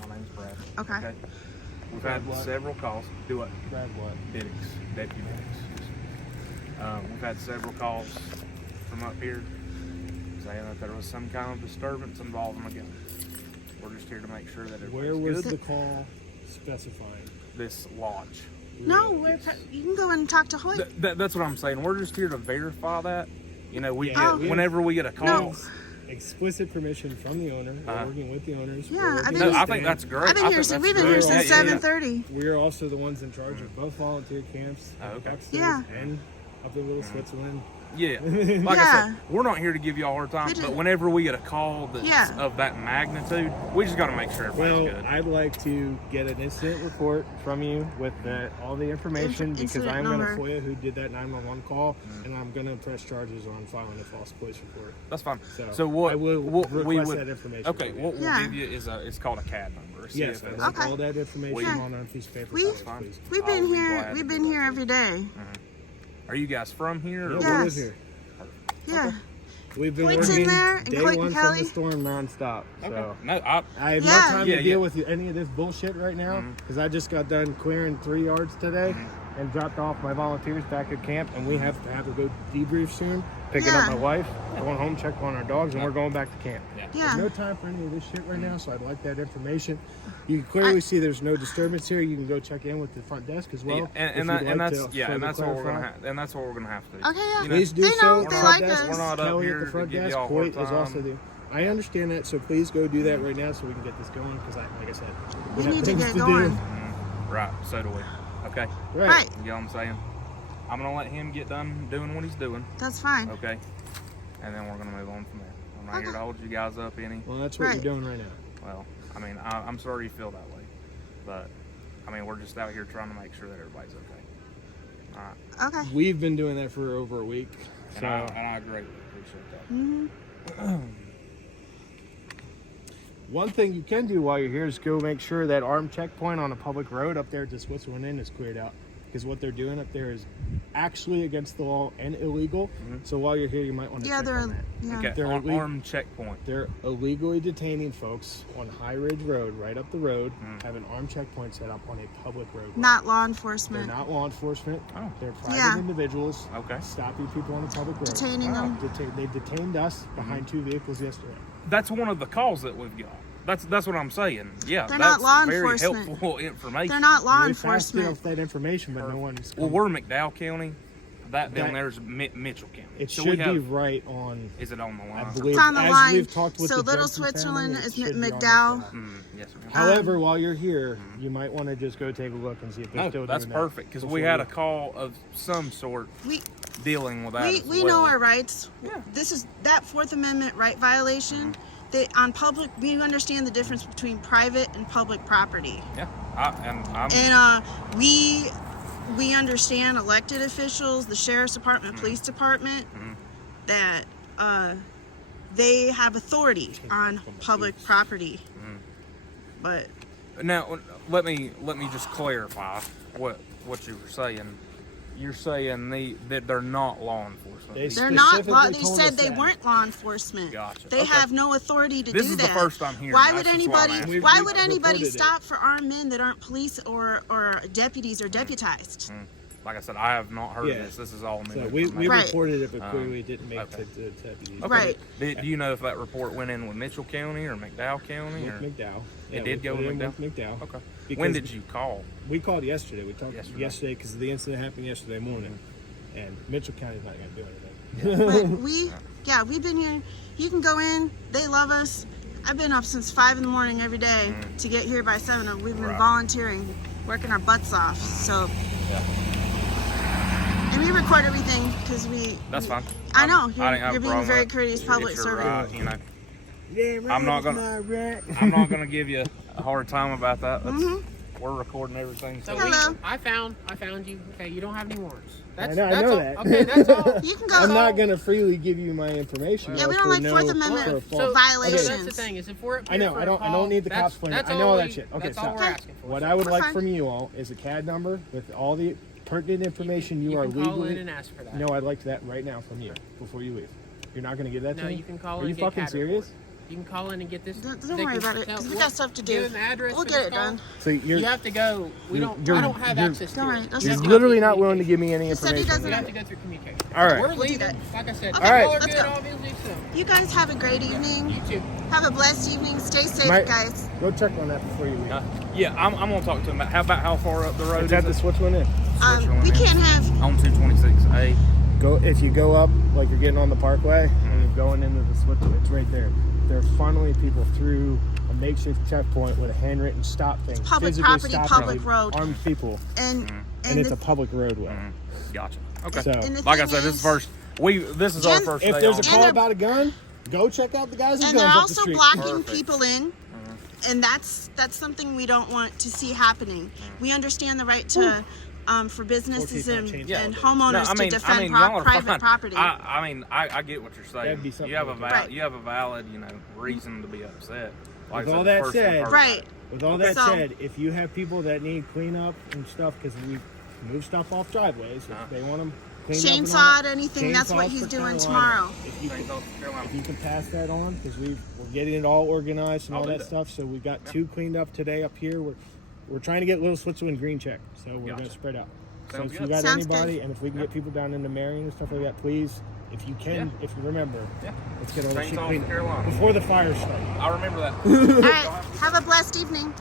My name's Brad. Okay. We've had several calls. Do what? Brad what? Deputy Dix. We've had several calls from up here saying that there was some kind of disturbance involving a gun. We're just here to make sure that everybody's Where was good. the call specifying? This lodge. No, Yes. you can go and talk to Hoyt. That's what I'm saying. We're just here to verify that. You know, we Yeah, get whenever we get a call. No. Explicit permission from the owner. We're working with the owners. Yeah, We're I've working been- with I them. think that's great. I've been I here think since that's we've been great. here since Yeah, yeah, 7:30. We are also the ones in charge of both volunteer camps. Oh, okay. Yeah. And up in Little Switzerland. Yeah, like I Yeah. said, we're not here to give you a hard time, We just- but whenever we get a call that's Yeah. of that magnitude, we just got to make sure everybody's Well, good. I'd like to get an incident report from you with all the information because Incident I'm going to number. FOIA who did that 911 call, and I'm going to press charges on filing a false police report. That's fine. So, So what I will we request would that information. okay, from you. what we'll Yeah. give you is it's called a CAD number. A Yes, CFS. I'd like Okay. all that information Yeah. on a piece of paper. We- for us, fine. please. We've I'll been be here. glad We've to been do here that. every day. Are you guys from here? Yeah, or- we Yes. live here. Yeah. We've been Hoyt's in working there, and day Hoyt one and from Kelly. the storm nonstop. Okay. So No, I have Yeah. no time Yeah, to deal yeah. with any of this bullshit right now because I just got done clearing 3 yards today and dropped off my volunteers back at camp, and we have to go debrief soon, picking up Yeah. my wife, going home, checking on our dogs, and we're going back to camp. Yeah. Yeah. There's no time for any of this shit right now, so I'd like that information. You can clearly see there's no disturbance here. You can go check in with the front desk as well. yeah, if and you'd that's like to yeah, and further that's what we're clarify. gonna have, and that's what we're gonna have to do. Okay, yeah. You know, Please do They so. know, at they the like front desk. us. We're not up Kelly here at the to front give desk. y'all a Hoyt hard is also time. the. I understand that, so please go do that right now so we can get this going. Because, like I said, We have need to things get do. going. Right. So do we. Okay. Right. You know what I'm saying? I'm gonna let him get done doing what he's doing. That's fine. Okay. And then we're gonna move on from there. I'm not here Okay. to hold you guys up any. Well, that's what Right. you're doing right now. Well, I mean, I'm sorry you feel that way, but I mean, we're just out here trying to make sure that everybody's okay. All right. Okay. We've been doing that for over a week. And, So I greatly appreciate that. Mhm. one thing you can do while you're here is go make sure that armed checkpoint on a public road up there to Switzerland Inn is cleared out. Because what they're doing up there is actually against the law and illegal. So while you're here, you might want to Yeah, check they're. on that. Yeah. Okay. They're Armed checkpoint. They're illegally detaining folks on High Ridge Road, right up the road, have an armed checkpoint set up on a public road. Not law They're enforcement. not law enforcement. Oh. They're private Yeah. individuals Okay. stopping people on a public road. Detaining them. They detained us behind 2 vehicles yesterday. That's one of the calls that we've got. That's what I'm saying. Yeah, They're that's not law very enforcement. helpful information. They're not law We faxed enforcement. off that information, but no one's. Well, we're McDowell County. That down That- there's Mitchell County. It So should we be have- right on. Is it on the I line? believe It's on the as line. we've talked with So the Little Jensen Switzerland family, it is should be on McDowell. McDowell. Yes, ma'am. However, while you're here, you might want to just go take a look and see if they're No, still that's doing perfect because we before had you- a call of some sort We dealing with that. we, as we well. know our rights. Yeah. This is that Fourth Amendment right violation. They on public. We understand the difference between private and public property, Yeah, I'm and we understand elected officials, the sheriff's department, police department, that they have authority on public property. But now let me just clarify what you were saying. You're saying that they're not law enforcement. They they're not law. specifically They told said us they that. weren't law enforcement. Gotcha. They Okay. have no authority to This do is that. the first I'm hearing. Why That's would just why I'm anybody? asking. Why We would anybody reported it. stop for armed men that aren't police or deputies or deputized? Like I said, I have not heard Yeah. of this. This is all new. So we information. Right. reported it, but clearly it didn't make okay. it to deputies. Okay. Right. Do you know if that report went in with Mitchell County or McDowell County? Or? With McDowell. It did we go put with it in McDowell? with McDowell. Okay. Because When did you call? We called yesterday. We talked Yesterday. yesterday because the incident happened yesterday morning, and Mitchell County's not going to do anything. But we've been here. You can go in. They love us. I've been up since 5 in the morning every day to get here by 7. We've been Right. volunteering, working our butts off. So, Yeah. and we record everything because we. That's fine. I know I didn't have you're a being problem very with it. courteous It's public your servant. right, you know. Yeah, I'm not gonna- I'm not gonna give you a hard time about that. That's, We're recording everything. So Hello. I found you. Okay, you don't have any warrants. I know all. that. Okay, that's all. You can go. I'm not going to freely give you my information. Yeah, we though, don't for like Fourth for Amendment a false- So violations. that's the thing. Is if we're up I here know. for I a don't. I call, don't need the cops playing. I know all that shit. Okay, that's all stop. we're asking for. What I would We're like fine. from you all is a CAD number with all the pertinent information you, you are can call legally. in and ask for that. No, I'd like that right now from you before you leave. You're not going to give that No, to me? you can call Are in you and get fucking CAD serious? report. You can call in and get this. Don't they worry can about it, tell- 'cause we what- got stuff to do. Give them the address. We'll for get this it call. done. So You have to go. I don't have access to Don't worry, it. that's You're just- literally not willing to give me any He said he information. doesn't- We have to go through communication. All right. We're We'll do leaving. that. Like I said, Okay, All right. y'all are let's good, go. obviously, so You guys have a great evening. you too. Have a blessed evening. Stay safe, Mike, guys. Go check on that before you leave. Yeah, I'm gonna talk to him about how far up the road It's is at the it? Switzerland Inn. Switzerland We Inn. can't have. On 226A. If you go up like you're getting on the Parkway and you're going into the Switzerland, it's right there. They're funneling people through a makeshift checkpoint with a handwritten stop thing. Public physically property, stopping public these road. armed people, And and it's the- a public roadway. Gotcha. Okay. So and the Like I thing said, this is- is first. This is our Jen- first. if day there's a on. call they're- about a gun, go check out the guys with and they're guns up the also street. blocking Perfect. people in, and that's something we don't want to see happening. We understand the right to for businesses Or and, keep on Yeah. and changing. homeowners to defend y'all are private fine. property. I mean, I get what you're That'd be saying. something You have a to do. Right. you have a valid, reason to be upset. Like With I all said, that the first one said- hurt. Right. With all that So- said, if you have people that need cleanup and stuff, because we move stuff off driveways, if they want them cleaned up and all Chainsawed, that, anything, that's what chainsaws he's for doing Carolina. tomorrow. If you, Thanks, North Carolina. if you can pass that on, because we're getting it all organized and I'll all do that that. stuff. So we got 2 cleaned up today up here. We're trying to get Little Switzerland green check, so we're Gotcha. gonna spread out. So Sounds if you good. got Sounds anybody, good. and if we can get people down into Marion and stuff like that, please, if you can, if you remember, Yeah. let's get all this shit Chainsaw cleaned for Carolina. before the fire starts. I remember that. All right. Have a blessed evening.